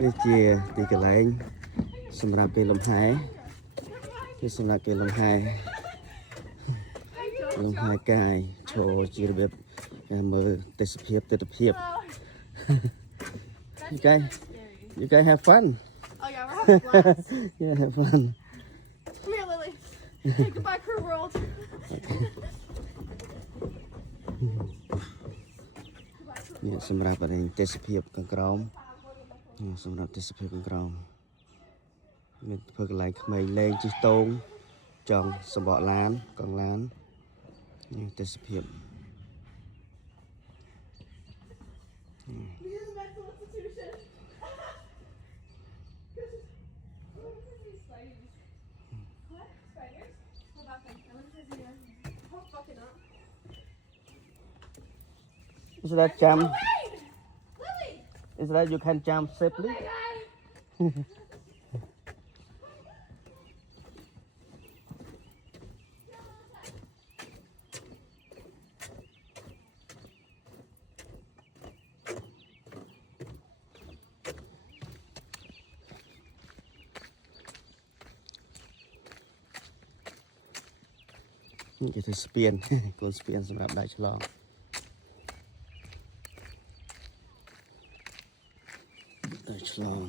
នេះជាទីកន្លែងសម្រាប់គេលំហែគឺសម្រាប់គេលំហែកាយឈរជារបៀបមើលទេសភាពទិដ្ឋភាព You guys have fun. Oh yeah, we're having blast. Yeah, have fun. Come here, Lily. Say goodbye, crew world. នេះសម្រាប់ទេសភាពខាងក្រោមសម្រាប់ទេសភាពខាងក្រោមមានធ្វើកន្លែងក្មេងលេងជិះតោងចង់សម្បកឡានកង់ឡាននេះទេសភាព Is that jump? Is that you can jump safely? Cái thứ spiên, con spiênសម្រាប់đạiឆ្លង đạiឆ្លង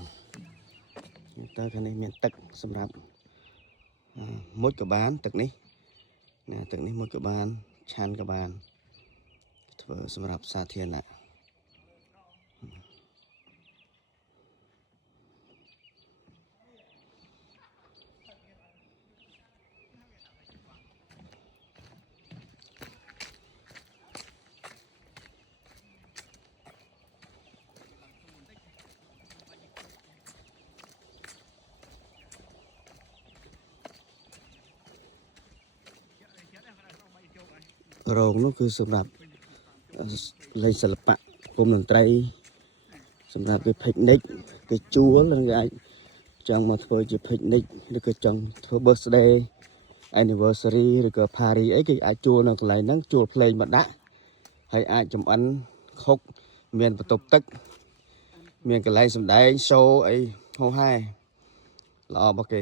តើខាងនេះមានទឹកសម្រាប់មុជក៏បានទឹកនេះណាទឹកនេះមុជក៏បានឆាន់ក៏បានធ្វើសម្រាប់សាធារណៈ រោងនោះគឺសម្រាប់លេងសិល្បៈគុំតន្ត្រីសម្រាប់គេ picnic គេជួលឬអាចចង់មកធ្វើជា picnic ឬក៏ចង់ធ្វើ birthday anniversary ឬក៏ party អីគេអាចជួលនៅកន្លែងហ្នឹងជួលភ្លេងមកដាក់ហើយអាចចំអិនខុកមានបន្ទប់ទឹកមានកន្លែងសម្ដែង show អីហោហែល្អរបស់គេ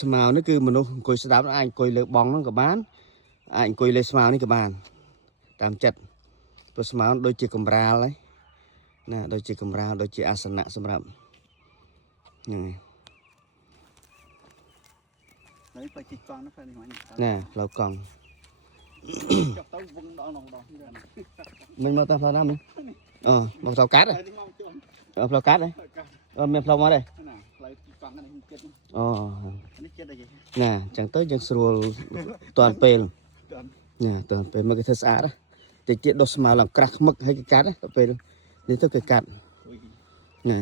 ស្មៅនេះគឺមនុស្សអង្គុយស្ដាប់អាចអង្គុយលើបងហ្នឹងក៏បានអាចអង្គុយលើស្មៅនេះក៏បានតាមចិត្តព្រោះស្មៅដូចជាកំរាលហើយណាដូចជាកំរាលដូចជាអាសនៈសម្រាប់ហ្នឹងហើយផ្លូវជិះកង់ណាផ្លូវនេះណាផ្លូវកង់ចុះទៅវងដល់ក្នុងដងមិនមកតាមផ្លូវណាមិញអូមកផ្លូវកាត់ផ្លូវកាត់ហ៎មានផ្លូវមកទេ អូណាចឹងទៅយើងស្រួលតាន់ពេលណាតាន់ពេលមកគេធ្វើស្អាតតិចទៀតដុសស្មៅឡើងក្រាស់ខ្មឹកហើយគេកាត់ទៅពេលនេះទៅគេកាត់ណា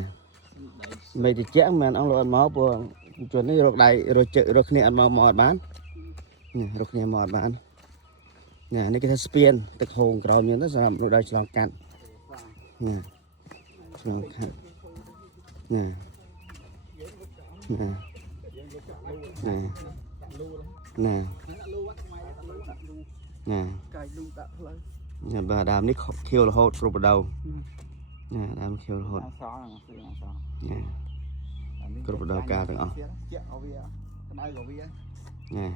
មិនតិចមិនអង្គលោកអត់មកព្រោះជួននេះរកដៃរកជើរកគ្នាអត់មកអត់បានណារកគ្នាមកអត់បានណានេះគេថាស្ពានទឹកហូងក្រោមយើងទៅសម្រាប់រកដៃឆ្លងកាត់ណាឆ្លងកាត់ណា nè nè nè nè nè bà đàm nít kêu là hốt rồi bắt đầu nè đàm kêu là hốt nè rồi bắt đầu ca từng nè